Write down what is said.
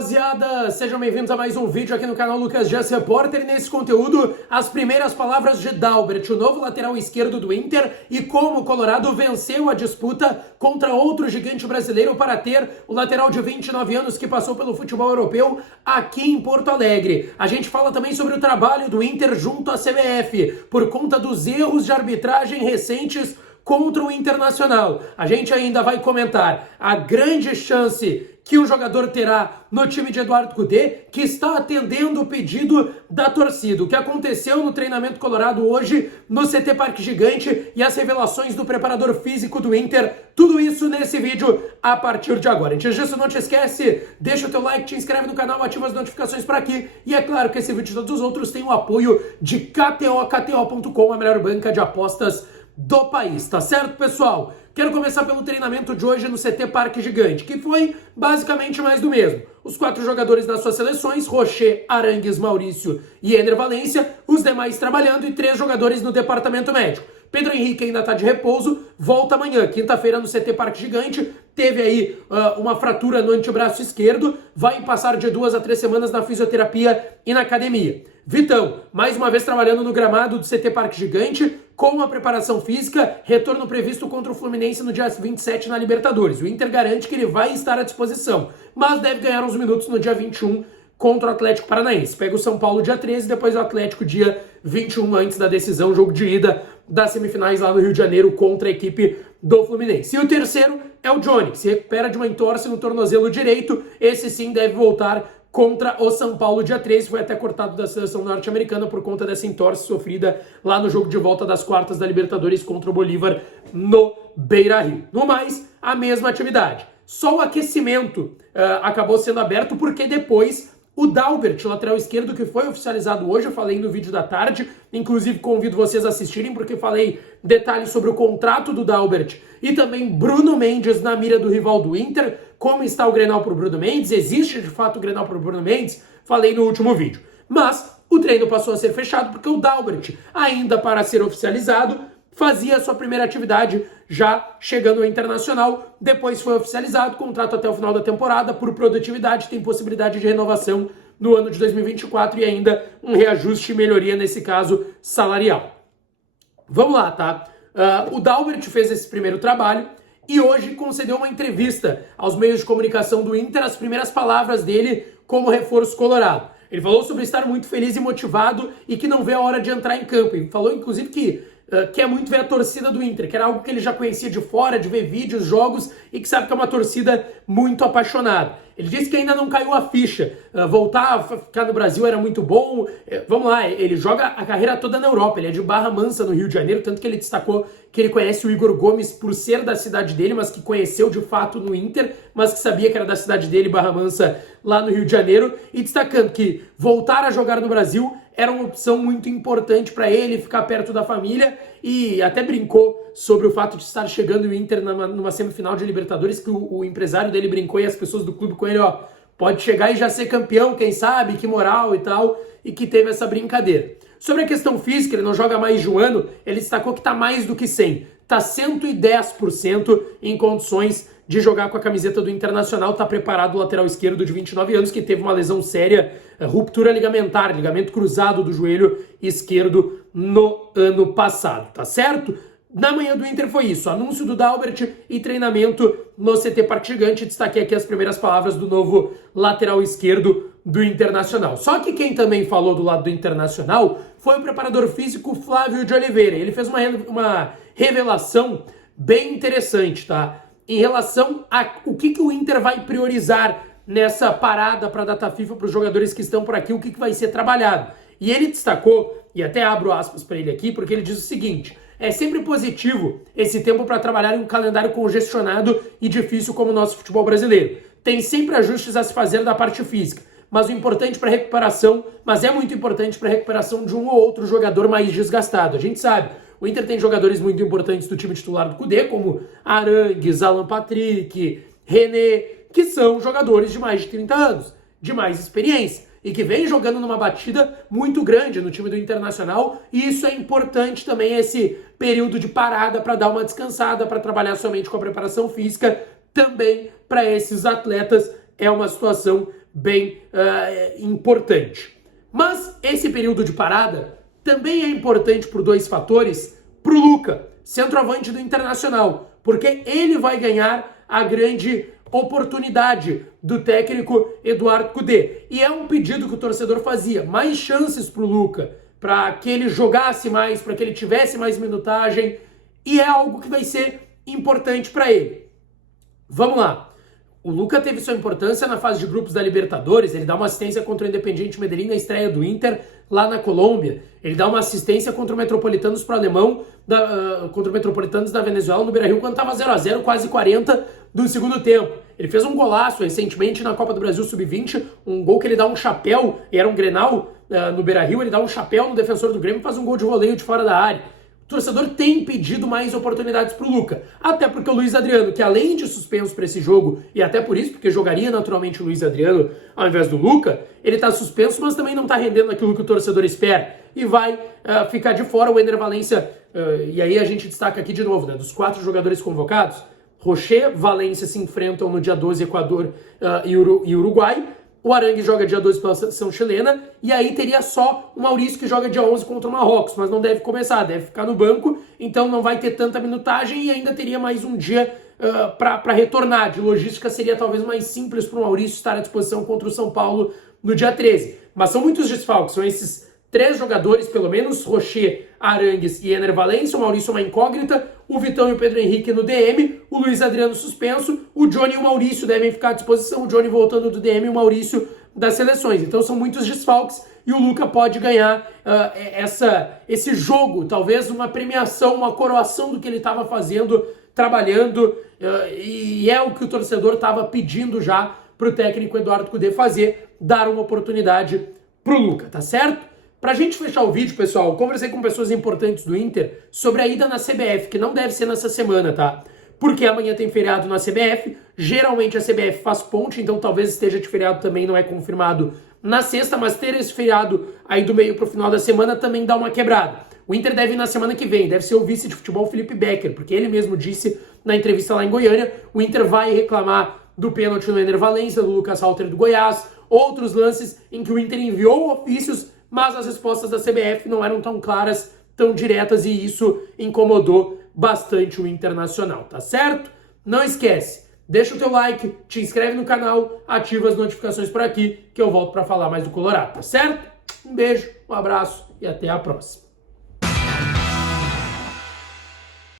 rapaziada, sejam bem-vindos a mais um vídeo aqui no canal Lucas Dias Repórter. E nesse conteúdo, as primeiras palavras de Dalbert, o novo lateral esquerdo do Inter, e como o Colorado venceu a disputa contra outro gigante brasileiro para ter o lateral de 29 anos que passou pelo futebol europeu aqui em Porto Alegre. A gente fala também sobre o trabalho do Inter junto à CBF, por conta dos erros de arbitragem recentes contra o Internacional. A gente ainda vai comentar a grande chance que o jogador terá no time de Eduardo Cudê, que está atendendo o pedido da torcida. O que aconteceu no treinamento colorado hoje no CT Parque Gigante e as revelações do preparador físico do Inter. Tudo isso nesse vídeo a partir de agora. Antes disso, não te esquece, deixa o teu like, te inscreve no canal, ativa as notificações por aqui. E é claro que esse vídeo e todos os outros têm o apoio de KTO.com, a melhor banca de apostas do país, tá certo, pessoal? Quero começar pelo treinamento de hoje no CT Parque Gigante, que foi basicamente mais do mesmo. Os 4 jogadores das suas seleções, Rocher, Arangues, Maurício e Ender Valencia, os demais trabalhando e 3 jogadores no departamento médico. Pedro Henrique ainda está de repouso, volta amanhã, quinta-feira no CT Parque Gigante, teve aí uma fratura no antebraço esquerdo, vai passar de 2 a 3 semanas na fisioterapia e na academia. Vitão, mais uma vez trabalhando no gramado do CT Parque Gigante, com a preparação física, retorno previsto contra o Fluminense no dia 27 na Libertadores. O Inter garante que ele vai estar à disposição, mas deve ganhar uns minutos no dia 21 contra o Atlético Paranaense. Pega o São Paulo dia 13, depois o Atlético dia 21, antes da decisão, jogo de ida das semifinais lá no Rio de Janeiro contra a equipe do Fluminense. E o terceiro é o Johnny, que se recupera de uma entorse no tornozelo direito. Esse sim deve voltar contra o São Paulo dia 13, foi até cortado da seleção norte-americana por conta dessa entorse sofrida lá no jogo de volta das quartas da Libertadores contra o Bolívar no Beira-Rio. No mais, a mesma atividade. Só o aquecimento acabou sendo aberto porque depois o Dalbert, lateral esquerdo, que foi oficializado hoje, eu falei no vídeo da tarde, inclusive convido vocês a assistirem porque falei detalhes sobre o contrato do Dalbert e também Bruno Mendes na mira do rival do Inter. Como está o Grenal para o Bruno Mendes? Existe de fato o Grenal para o Bruno Mendes? Falei no último vídeo. Mas o treino passou a ser fechado porque o Dalbert, ainda para ser oficializado, fazia a sua primeira atividade já chegando ao Internacional. Depois foi oficializado, contrato até o final da temporada por produtividade, tem possibilidade de renovação no ano de 2024 e ainda um reajuste e melhoria, nesse caso, salarial. Vamos lá, tá? O Dalbert fez esse primeiro trabalho e hoje concedeu uma entrevista aos meios de comunicação do Inter, as primeiras palavras dele como reforço colorado. Ele falou sobre estar muito feliz e motivado e que não vê a hora de entrar em campo. Ele falou, inclusive, que quer muito ver a torcida do Inter, que era algo que ele já conhecia de fora, de ver vídeos, jogos, e que sabe que é uma torcida muito apaixonada. Ele disse que ainda não caiu a ficha. Voltar a ficar no Brasil era muito bom. Vamos lá, ele joga a carreira toda na Europa, ele é de Barra Mansa, no Rio de Janeiro, tanto que ele destacou que ele conhece o Igor Gomes por ser da cidade dele, mas que conheceu de fato no Inter, mas que sabia que era da cidade dele, Barra Mansa, lá no Rio de Janeiro, e destacando que voltar a jogar no Brasil era uma opção muito importante para ele, ficar perto da família, e até brincou sobre o fato de estar chegando o Inter numa semifinal de Libertadores, que o empresário dele brincou e as pessoas do clube com ele, ó, pode chegar e já ser campeão, quem sabe, que moral e tal, e que teve essa brincadeira. Sobre a questão física, ele não joga mais de um ano, ele destacou que está mais do que 100, está 110% em condições de jogar com a camiseta do Internacional. Está preparado o lateral esquerdo de 29 anos, que teve uma lesão séria, ruptura ligamentar, ligamento cruzado do joelho esquerdo no ano passado, tá certo? Na manhã do Inter foi isso, anúncio do Dalbert e treinamento no CT Parque Gigante. Destaquei aqui as primeiras palavras do novo lateral esquerdo do Internacional. Só que quem também falou do lado do Internacional foi o preparador físico Flávio de Oliveira. Ele fez uma revelação bem interessante, tá? Em relação a o que o Inter vai priorizar nessa parada para a data FIFA para os jogadores que estão por aqui, o que vai ser trabalhado. E ele destacou, e até abro aspas para ele aqui, porque ele diz o seguinte: é sempre positivo esse tempo para trabalhar em um calendário congestionado e difícil como o nosso futebol brasileiro. Tem sempre ajustes a se fazer da parte física, mas o importante para recuperação, mas é muito importante para a recuperação de um ou outro jogador mais desgastado. A gente sabe, o Inter tem jogadores muito importantes do time titular do Cudê, como Arangues, Alan Patrick, René, que são jogadores de mais de 30 anos, de mais experiência, e que vem jogando numa batida muito grande no time do Internacional, e isso é importante também, esse período de parada para dar uma descansada, para trabalhar somente com a preparação física, também para esses atletas é uma situação bem importante. Mas esse período de parada também é importante por dois fatores, para o Luka, centroavante do Internacional, porque ele vai ganhar a grande oportunidade do técnico Eduardo Cudê. E é um pedido que o torcedor fazia, mais chances para o Luka, para que ele jogasse mais, para que ele tivesse mais minutagem, e é algo que vai ser importante para ele. Vamos lá. O Luka teve sua importância na fase de grupos da Libertadores, ele dá uma assistência contra o Independiente Medellín na estreia do Inter lá na Colômbia, ele dá uma assistência contra o Metropolitanos pro alemão, contra o Metropolitanos da Venezuela no Beira-Rio, quando estava 0-0, quase 40 do segundo tempo. Ele fez um golaço recentemente na Copa do Brasil Sub-20, um gol que ele dá um chapéu, e era um Grenal no Beira-Rio, ele dá um chapéu no defensor do Grêmio e faz um gol de voleio de fora da área. O torcedor tem pedido mais oportunidades para o Luka, até porque o Luiz Adriano, que além de suspenso para esse jogo, e até por isso, porque jogaria naturalmente o Luiz Adriano ao invés do Luka, ele está suspenso, mas também não está rendendo aquilo que o torcedor espera, e vai ficar de fora o Ener Valencia, e aí a gente destaca aqui de novo, né, dos 4 jogadores convocados, Rocher, Valência se enfrentam no dia 12, Equador e Uruguai. O Arangues joga dia 12 pela seleção chilena, e aí teria só o Maurício que joga dia 11 contra o Marrocos, mas não deve começar, deve ficar no banco, então não vai ter tanta minutagem e ainda teria mais um dia para retornar. De logística seria talvez mais simples para o Maurício estar à disposição contra o São Paulo no dia 13. Mas são muitos desfalques, são esses 3 jogadores, pelo menos, Rocher, Arangues e Ener Valencia, o Maurício uma incógnita, o Vitão e o Pedro Henrique no DM, o Luiz Adriano suspenso, o Johnny e o Maurício devem ficar à disposição, o Johnny voltando do DM e o Maurício das seleções. Então são muitos desfalques e o Luka pode ganhar esse jogo, talvez uma premiação, uma coroação do que ele estava fazendo, trabalhando, e é o que o torcedor estava pedindo já para o técnico Eduardo Cudê fazer, dar uma oportunidade para o Luka, tá certo? Pra gente fechar o vídeo, pessoal, conversei com pessoas importantes do Inter sobre a ida na CBF, que não deve ser nessa semana, tá? Porque amanhã tem feriado na CBF, geralmente a CBF faz ponte, então talvez esteja de feriado também, não é confirmado na sexta, mas ter esse feriado aí do meio pro final da semana também dá uma quebrada. O Inter deve ir na semana que vem, deve ser o vice de futebol Felipe Becker, porque ele mesmo disse na entrevista lá em Goiânia, o Inter vai reclamar do pênalti no Ener Valencia, do Lucas Halter do Goiás, outros lances em que o Inter enviou ofícios, mas as respostas da CBF não eram tão claras, tão diretas, e isso incomodou bastante o Internacional, tá certo? Não esquece, deixa o teu like, te inscreve no canal, ativa as notificações por aqui, que eu volto para falar mais do Colorado, tá certo? Um beijo, um abraço e até a próxima.